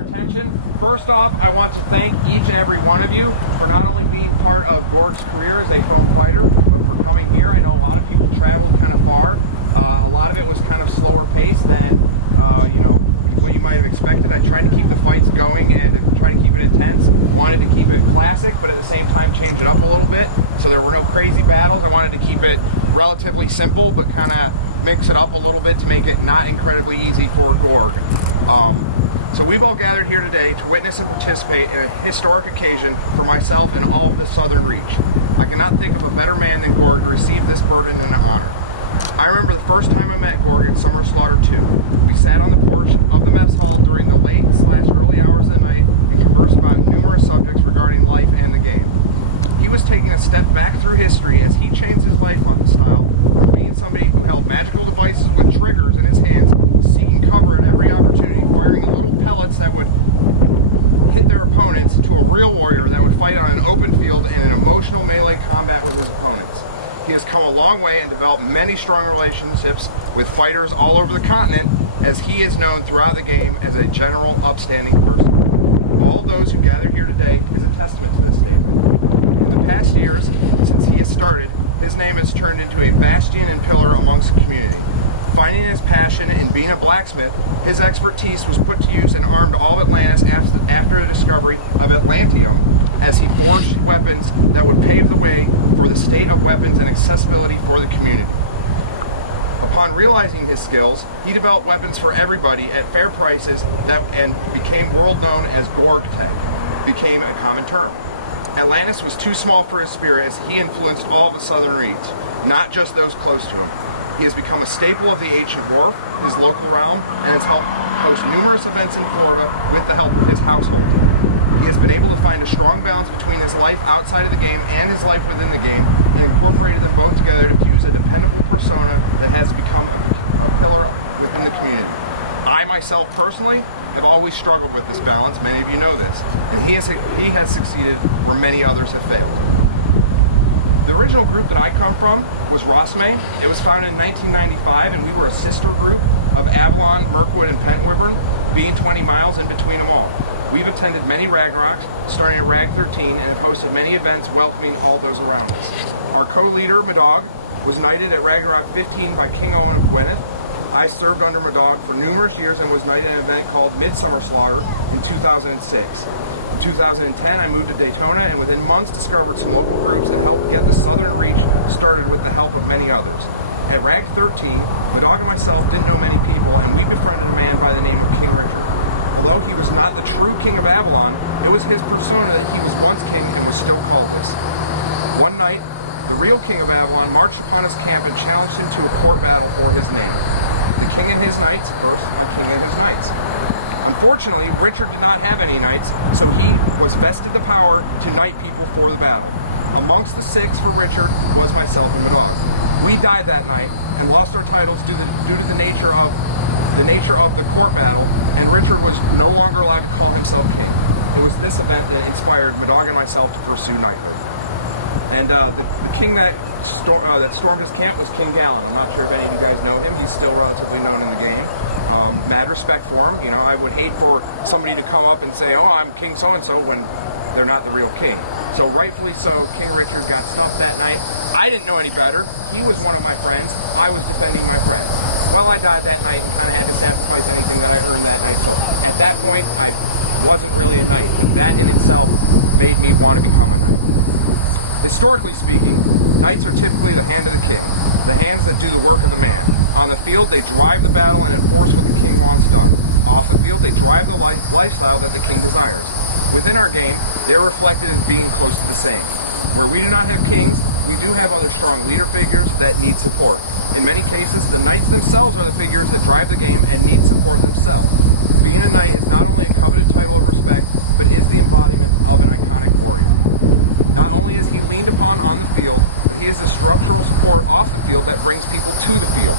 your attention. First off, I want to thank each and every one of you for not only being part of Gorgs' career as a pro fighter, but for coming here. I know a lot of people traveled kind of far. A lot of it was kind of slower paced than what you might have expected. I tried to keep the fights going and try to keep it intense. Wanted to keep it classic, but at the same time change it up a little bit. So there were no crazy battles. I wanted to keep it relatively simple, but kind of mix it up a little bit to make it not incredibly easy for Gorg. So we've all gathered here today to witness and participate in a historic occasion for myself and all of the Southern Reach. I cannot think of a better man than Gorg to receive this burden and honor. I remember the first time I met Gorg at Summer Slaughter 2. We sat on the porch of the mess hall during the late/early hours of the night and conversed about numerous subjects regarding life and the game. He was taking a step back through history as he changed his life style from being somebody who held magical devices with triggers in his hands, seeking cover at every opportunity, firing little pellets that would hit their opponents, to a real warrior that would fight on an open field in an emotional melee combat with his opponents. He has come a long way and developed many strong relationships with fighters all over the continent, as he is known throughout the game as a general, upstanding person. All those who gather here today is a testament to this statement. In the past years, since he has started, his name has turned into a bastion and pillar amongst the community. Finding his passion in being a blacksmith, his expertise was put to use and armed all of Atlantis after the discovery of Atlantium, as he forged weapons that would pave the way for the state of weapons and accessibility for the community. Upon realizing his skills, he developed weapons for everybody at fair prices and became world known as Gorg Tech, became a common term. Atlantis was too small for his spirit as he influenced all of the Southern Reach, not just those close to him. He has become a staple of the ancient wharf, his local realm, and has helped host numerous events in Florida with the help of his household. He has been able to find a strong balance between his life outside of the game and his life within the game, and incorporated them both together to fuse a dependable persona that has become a pillar within the community. I myself personally have always struggled with this balance. Many of you know this, and he has succeeded where many others have failed. The original group that I come from was Rossmay. It was founded in 1995, and we were a sister group of Avalon, Mirkwood, and Pentwyvern, being 20 miles in between them all. We've attended many Ragnaroks, starting at Rag 13, and have hosted many events welcoming all those around us. Our co-leader, Madog, was knighted at Ragnarok 15 by King Owen of Gwynedd. I served under Madog for numerous years and was knighted at an event called Midsummer Slaughter in 2006. In 2010, I moved to Daytona, and within months discovered some local groups that helped get the Southern Reach started with the help of many others. At Rag 13, Madog and myself didn't know many people, and we befriended a man by the name of King Richard. Although he was not the true king of Avalon, it was his persona that he was once king and was still called this. One night, the real king of Avalon marched upon his camp and challenged him to a court battle for his name. The king and his knights versus the king and his knights. Unfortunately, Richard did not have any knights, so he was vested the power to knight people for the battle. Amongst the six for Richard was myself and Madog. We died that night and lost our titles due to the nature of the court battle, and Richard was no longer allowed to call himself king. It was this event that inspired Madog and myself to pursue knighthood. And the king that stormed his camp was King Gallon. I'm not sure if any of you guys know him. He's still relatively known in the game. Mad respect for him. You know, I would hate for somebody to come up and say, "Oh, I'm King so-and-so," when they're not the real king. So rightfully so, King Richard got stuffed that night. I didn't know any better. He was one of my friends. I was defending my friend. Well, I died that night and kind of had to sacrifice anything that I earned that night. So at that point, I wasn't really a knight. That in itself made me want to become a knight. Historically speaking, knights are typically the hand of the king, the hands that do the work of the man. On the field, they drive the battle and enforce what the king wants done. Off the field, they drive the lifestyle that the king desires. Within our game, they're reflected as being close to the same. Where we do not have kings, we do have other strong leader figures that need support. In many cases, the knights themselves are the figures that drive the game and need support themselves. Being a knight is not only a coveted title of respect, but is the embodiment of an iconic warrior. Not only is he leaned upon on the field, he is the structural support off the field that brings people to the field.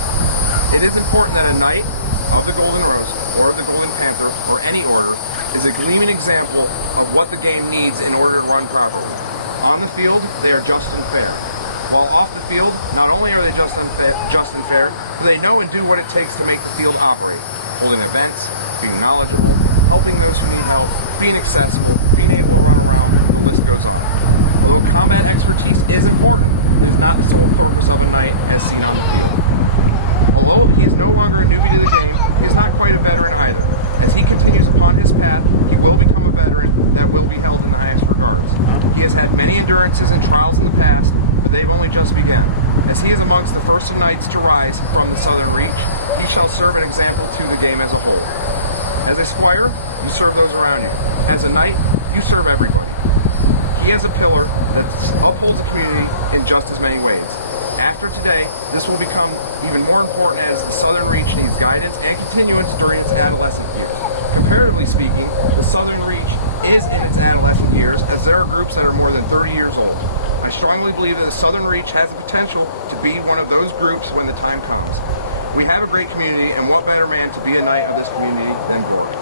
It is important that a knight of the Golden Rose, or of the Golden Panther, or any order, is a gleaming example of what the game needs in order to run properly. On the field, they are just and fair. While off the field, not only are they just and fair, but they know and do what it takes to make the field operate. Holding events, being knowledgeable, helping those who need being accessible, being able to run around, and the list goes on. Although combat expertise is important, it is not the sole purpose of a knight as seen on the field. Although he is no longer a newbie to the game, he is not quite a veteran either. As he continues upon his path, he will become a veteran that will be held in the highest regards. He has had many endurances and trials in the past, but they've only just begun. As he is amongst the first knights to rise from the Southern Reach, he shall serve an example to the game as a whole. As a squire, you serve those around you. As a knight, you serve everyone. He is a pillar that upholds the community in just as many ways. After today, this will become even more important as the Southern Reach needs guidance and continuance during its adolescent years. Comparatively speaking, the Southern Reach is in its adolescent years as there are groups that are more than 30 years old. I strongly believe that the Southern Reach has the potential to be one of those groups when the time comes. We have a great community, and what better man to be a knight of this community than Gorg?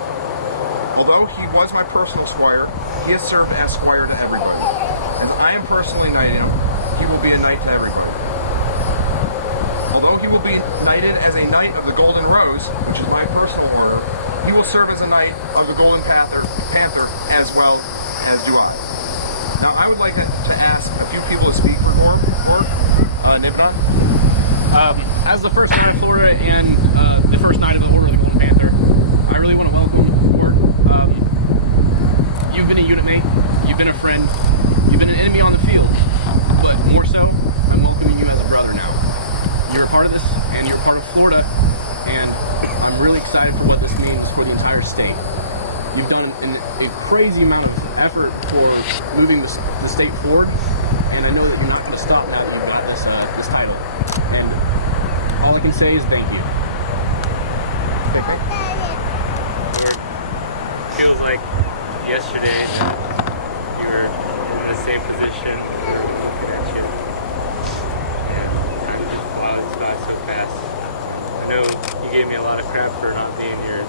Although he was my personal squire, he has served as squire to everybody. As I am personally knighting him, he will be a knight to everybody. Although he will be knighted as a knight of the Golden Rose, which is my personal order, he will serve as a knight of the Golden Panther as well as do I. Now, I would like to ask a few people to speak for Gorg. Nibnon? As the first knight of Florida and the first knight of the Order of the Golden Panther, I really want to welcome Gorg. You've been a unit mate, you've been a friend, you've been an enemy on the field, but more so, I'm welcoming you as a brother now. You're a part of this, and you're a part of Florida, and I'm really excited for what this means for the entire state. You've done a crazy amount of effort for moving the state forward, and I know that you're not going to stop now that you've got this title. And all I can say is thank you. It feels like yesterday you were in the same position. Looking at you. Yeah, time just flies by so fast. I know you gave me a lot of crap for not being your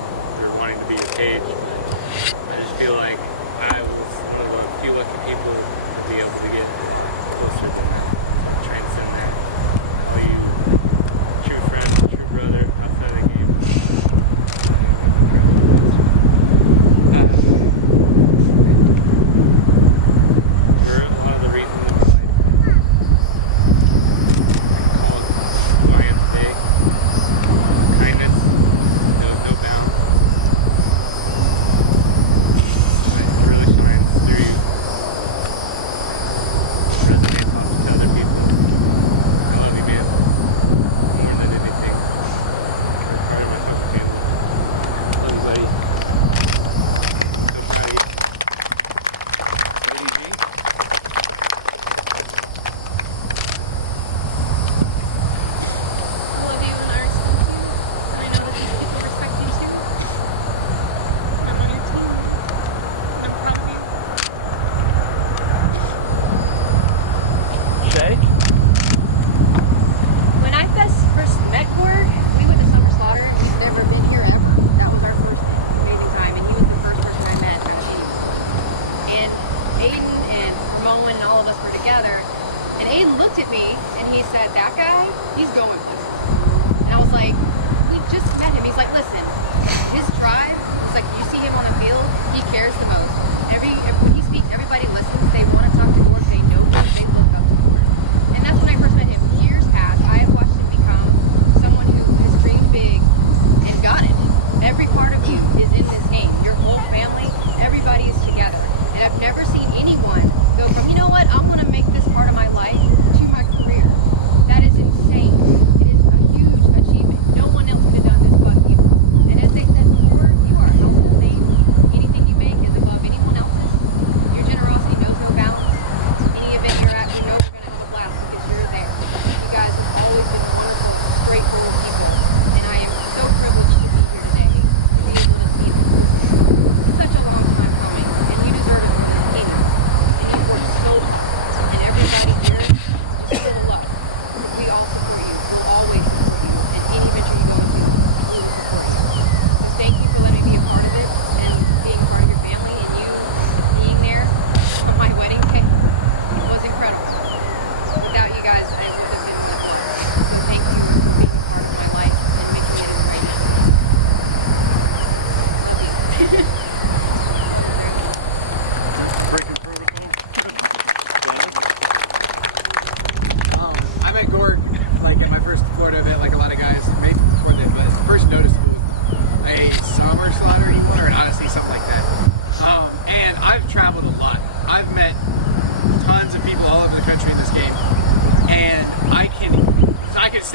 wanting to be your page. I just feel like I was one of the few lucky people to be able to get closer to that, transcend that. Call you true friend, true brother outside of the game. You're one of the reasons in my life. I can call it who I am today. Kindness, no bounds.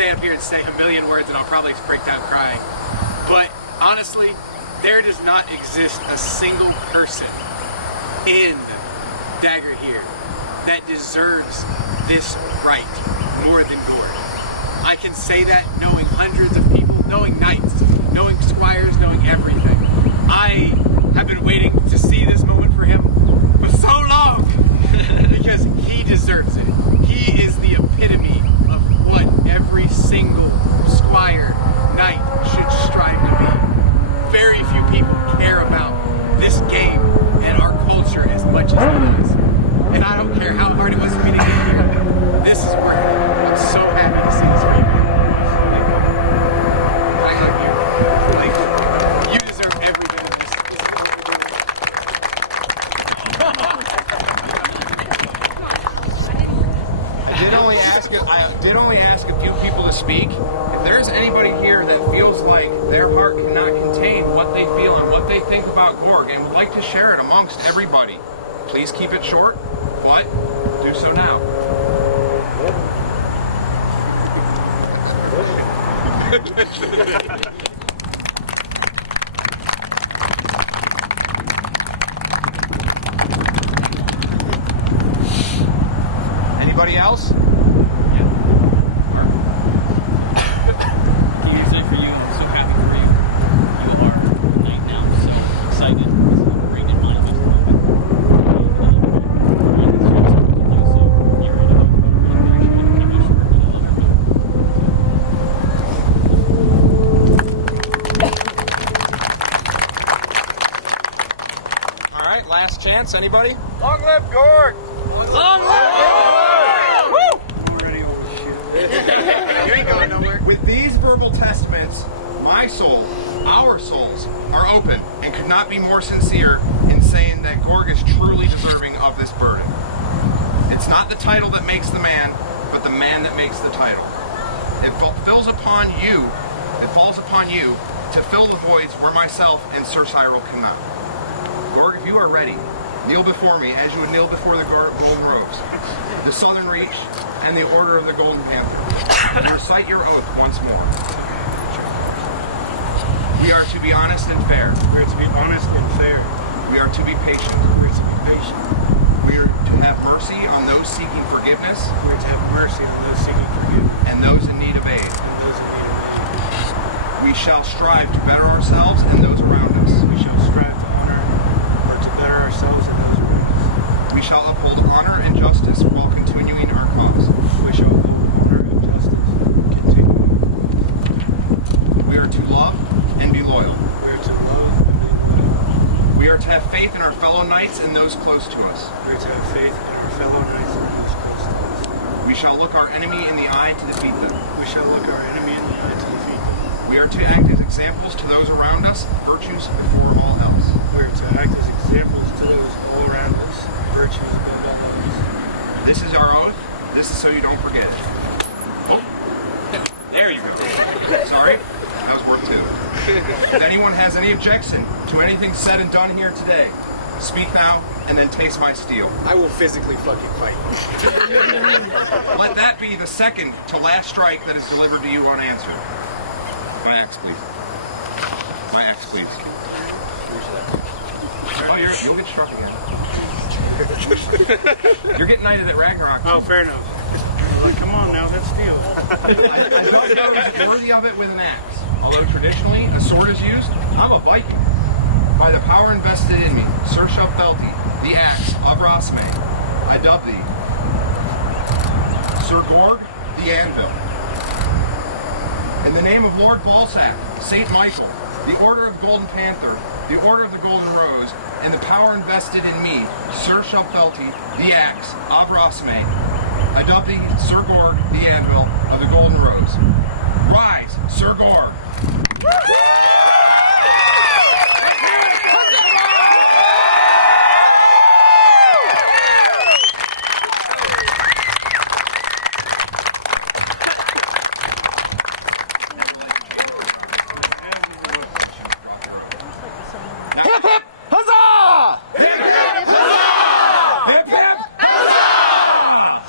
stay up here and say a million words and I'll probably break down crying. But honestly, there does not exist a single person in Dagger here that deserves this right more than Gorg. I can say that knowing hundreds of people, knowing knights, knowing squires, knowing everything. I have been waiting to see this moment for him for so long because he deserves it. He is the epitome of what every single squire, knight should strive to be. Very few people care about this game and our culture as much as he does. And I don't care how hard it was for me to get here. This is worth it. I'm so happy to see this for you. I love you. Like, you deserve every bit of this. I did only ask a few people to speak. If there's anybody here that feels like their heart cannot contain what they feel and what they think about Gorg and would like to share it amongst everybody, please keep it short, but do so now. Anybody else? Last chance, anybody? Long live Gorg! Long live Gorg! Woo! You ain't going nowhere. With these verbal testaments, my soul, our souls, are open and could not be more sincere in saying that Gorg is truly deserving of this burden. It's not the title that makes the man, but the man that makes the title. It falls upon you to fill the voids where myself and Sir Cyril cannot. Gorg, if you are ready, kneel before me as you would kneel before the Golden Robes, the Southern Reach, and the Order of the Golden Panther. Recite your oath once more. We are to be honest and fair. We are to be honest and fair. We are to be patient. We are to be patient. We are to have mercy on those seeking forgiveness. We are to have mercy on those seeking forgiveness. And those in need of aid. And those in need of aid. We shall strive to better ourselves and those around us. We shall strive to honor or to better ourselves and those around us. We shall uphold honor and justice while continuing our cause. We shall uphold honor and justice, continuing. We are to love and be loyal. We are to love and be loyal. We are to have faith in our fellow knights and those close to us. We are to have faith in our fellow knights and those close to us. We shall look our enemy in the eye to defeat them. We shall look our enemy in the eye to defeat them. We are to act as examples to those around us, virtues before all else. We are to act as examples to those all around us, virtues above all others. This is our oath. This is so you don't forget. Oh, there you go. Sorry, that was worth two. If anyone has any objection to anything said and done here today, speak now and then taste my steel. I will physically fucking fight. Let that be the second to last strike that is delivered to you unanswered. My axe, please. My axe, please. Oh, you'll get struck again. You're getting knighted at Ragnarok. Oh, fair enough. Like, come on now, let's steal. I don't know if it's worthy of it with an axe. Although traditionally a sword is used, I'm a Viking. By the power invested in me, Sir Shelfelty, the axe of Rosme, I dub thee. Sir Gorg, the anvil. In the name of Lord Balzac, Saint Michael, the Order of Golden Panther, the Order of the Golden Rose, and the power invested in me, Sir Shelfelty, the axe of Rosme, I dub thee Sir Gorg, the anvil of the Golden Rose. Rise, Sir Gorg. Hip hip huzzah! Hip hip huzzah! Hip hip huzzah!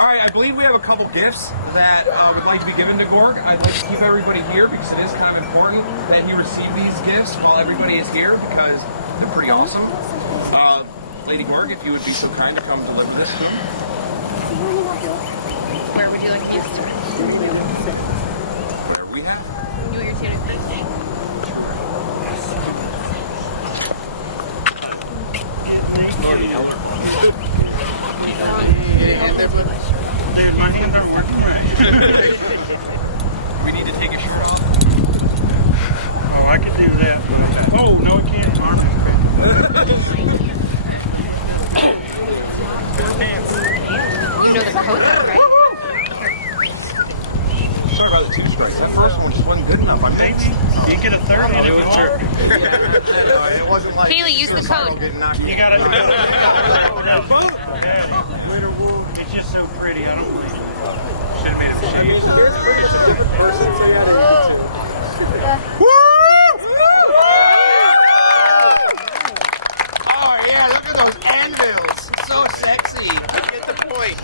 All right, I believe we have a couple gifts that would like to be given to Gorg. I'd like to keep everybody here because it is kind of important that he receive these gifts while everybody is here because they're pretty awesome. Lady Gorg, if you would be so kind to come deliver this to him. Where would you like me to start? Whatever we have. You want your tuna fish? Dude, my hands aren't working right. We need to take a shirt off. Oh, I could do that. Oh, no, I can't. You know the code, though, right? Sorry about the 2 strikes. That first one just wasn't good enough. I'm Maybe you get a third one. It was It wasn't like Kaylee, use the code. You got to. It's just so pretty. I don't believe it. Should have made him shave. Oh yeah, look at those anvils. So sexy. Get the point.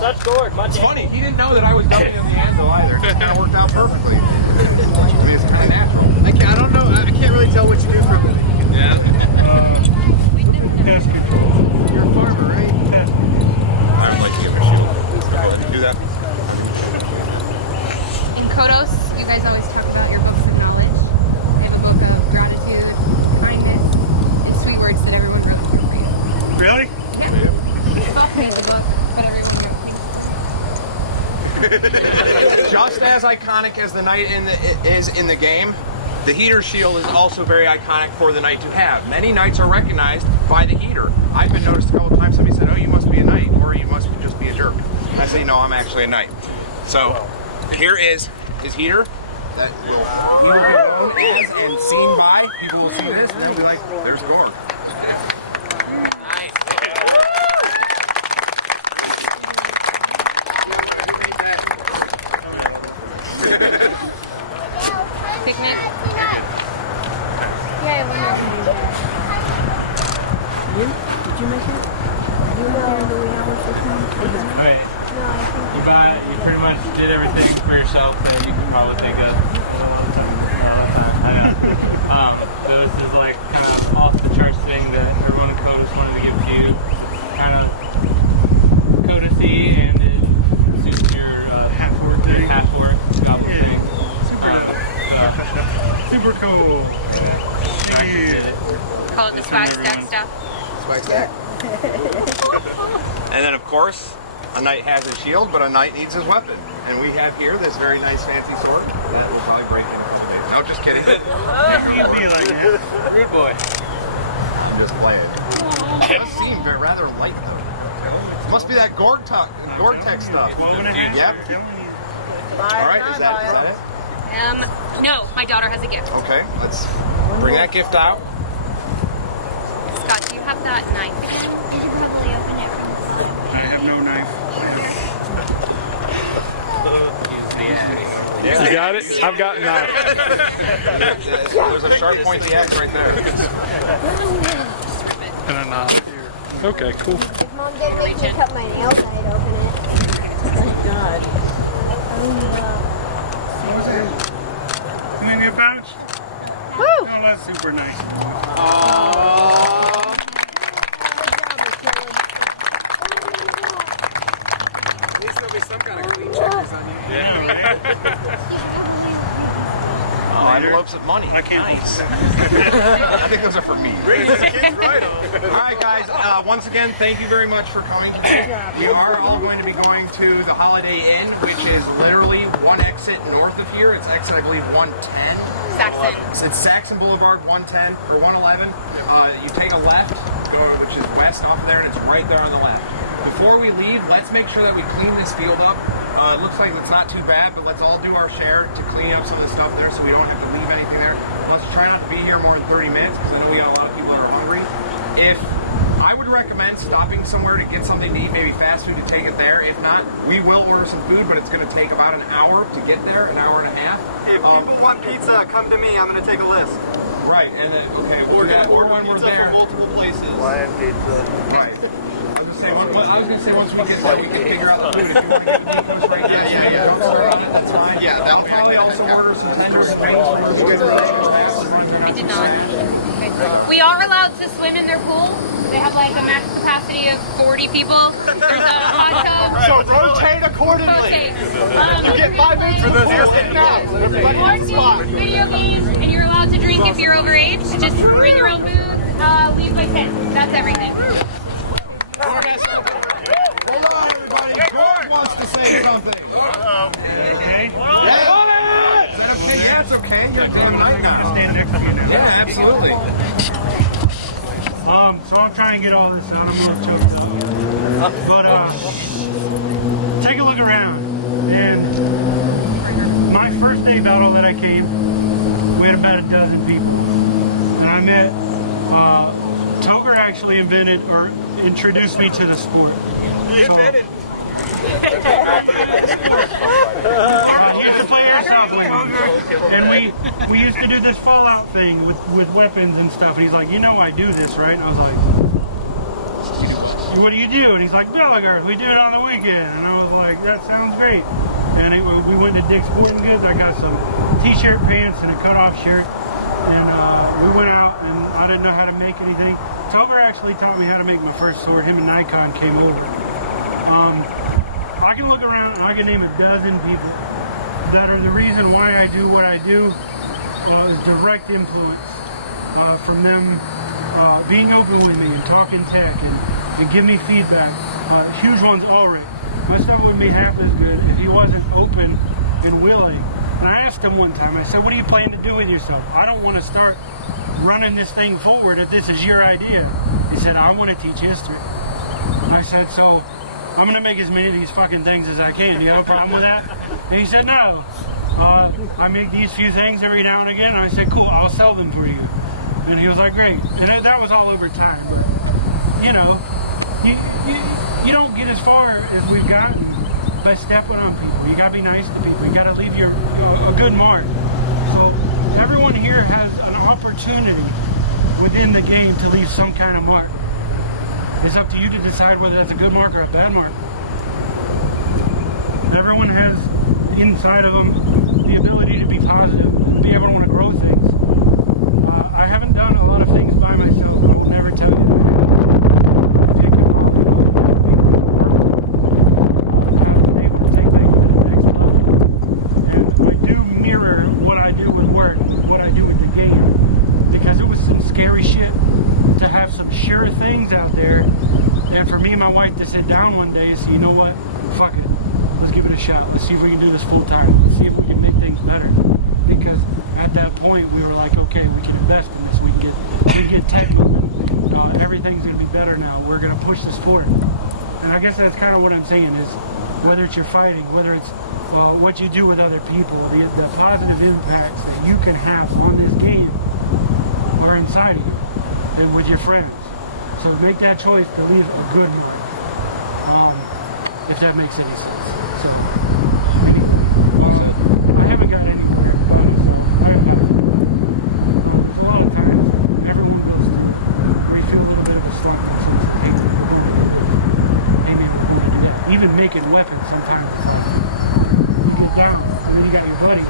Such Gorg, much It's funny, he didn't know that I was dumping in the anvil either. It kind of worked out perfectly. I mean, it's kind of natural. I don't know. I can't really tell what you do from it. Yeah. Pest control. You're a farmer, right? Pest I would like to give him a shield. Go ahead and do that. In Kodos, you guys always talk about your books of knowledge. We have a book of gratitude, kindness, and sweet words that everyone wrote for you. Really? It's a book, but everyone wrote things. Just as iconic as the knight is in the game, the heater shield is also very iconic for the knight to have. Many knights are recognized by the heater. I've been noticed a couple of times. Somebody said, "Oh, you must be a knight," or "You must just be a jerk." And I say, "No, I'm actually a knight." So here is his heater that will be known as and seen by people will see this and they'll be like, "There's Gorg." Picnic. Alright. You pretty much did everything for yourself that you could probably think of. So this is like kind of off the charts thing that everyone in CODIS wanted to give to you. Kind of CODIS-y and it suits your Half-work thing. half-work goblin Yeah. thing. Super cool. Call it the swag stack stuff. And then, of course, a knight has his shield, but a knight needs his weapon. And we have here this very nice fancy sword that will probably break in a couple days. No, just kidding. You'd be like that. Rude boy. Just play it. It does seem rather light, though. Must be that Gore-Tex stuff. 12.5. Yep. All right, is that it? No, my daughter has a gift. Okay, let's bring that gift out. Scott, do you have that knife? You should probably open it. I have no knife. You got it? I've got that. There's a sharp pointy axe right there. And a knife. Okay, cool. If Mom didn't make me cut my nails, I'd open it. Thank God. You need a pouch? Woo! Oh, that's super nice. At least there'll be some kind of clean checkers on you. Oh, envelopes of money. I can't Nice. I think those are for me. All right, guys. Once again, thank you very much for coming today. We are all going to be going to the Holiday Inn, which is literally one exit north of here. It's exit, I believe, 110. Saxon. It's Saxon Boulevard, 110 or 111. You take a left, which is west off of there, and it's right there on the left. Before we leave, let's make sure that we clean this field up. It looks like it's not too bad, but let's all do our share to clean up some of the stuff there so we don't have to leave anything there. Let's try not to be here more than 30 minutes because I know we got a lot of people that are hungry. If I would recommend stopping somewhere to get something to eat, maybe fast food to take it there. If not, we will order some food, but it's going to take about an hour to get there, an hour and a half. If people want pizza, come to me. I'm going to take a list. Right, and then, okay, or when we're there. multiple places. Right. I was gonna say once we get there, we can figure out the food. If you want to get Nico's right now, Yeah. don't order on it, that's fine. Yeah, I'll probably also order some tender wings. I did not. We are allowed to swim in their pool. They have like a max capacity of 40 people. There's a hot tub. So rotate accordingly. Rotate. You get 5 minutes for those Video games, and you're allowed to drink if you're overage. Just bring your own booze. Leave by 10. That's everything. Hold on, everybody. Gorg wants to say something. Okay. Yeah, it's okay. You're doing right now. Stand next to you now. Yeah, absolutely. So I'll try and get all this out. I'm a little choked up. But take a look around. And my first day battle that I came, we had about a dozen people. And I met Toger actually invented or introduced me to the sport. Invented. He used to play airsoft with me, and we used to do this Fallout thing with weapons and stuff. And he's like, you know, I do this, right? And I was like, what do you do? And he's like, Gallagher, we do it on the weekend. And I was like, that sounds great. And we went to Dick's Sporting Goods. I got some t-shirt, pants, and a cutoff shirt. And we went out, and I didn't know how to make anything. Tober actually taught me how to make my first sword. Him and Nikon came over. I can look around and I can name a dozen people that are the reason why I do what I do. Is direct influence from them being open with me and talking tech and give me feedback. Huge ones already. My stuff wouldn't be half as good if he wasn't open and willing. And I asked him one time, I said, what do you plan to do with yourself? I don't want to start running this thing forward if this is your idea. He said, I want to teach history. And I said, so I'm going to make as many of these fucking things as I can. Do you have a problem with that? And he said, no. I make these few things every now and again. And I said, cool, I'll sell them for you. And he was like, great. And that was all over time. But, you know, you don't get as far as we've gotten by stepping on people. You got to be nice to people. You got to leave a good mark. So everyone here has an opportunity within the game to leave some kind of mark. It's up to you to decide whether that's a good mark or a bad mark. Everyone has inside of them the ability to be positive, be able to want to grow things. I haven't done a lot of things by myself. I will never tell you that. I'm able to take things to the next level. And I do mirror what I do with work, what I do with the game. Because it was some scary shit to have some sure things out there. And for me and my wife to sit down one day and say, you know what, fuck it. Let's give it a shot. Let's see if we can do this full time. Let's see if we can make things better. Because at that point we were like, okay, we can invest in this. We can get tech moving. Everything's going to be better now. We're going to push this forward. And I guess that's kind of what I'm saying is, whether it's your fighting, whether it's what you do with other people, the positive impacts that you can have on this game are inside of you and with your friends. So make that choice to leave a good mark, if that makes any sense. So, I haven't got anywhere. There's a lot of times everyone goes through where you feel a little bit of a slump and says, hey, maybe I'm going to do that. Even making weapons sometimes, you get down, and then you got your buddies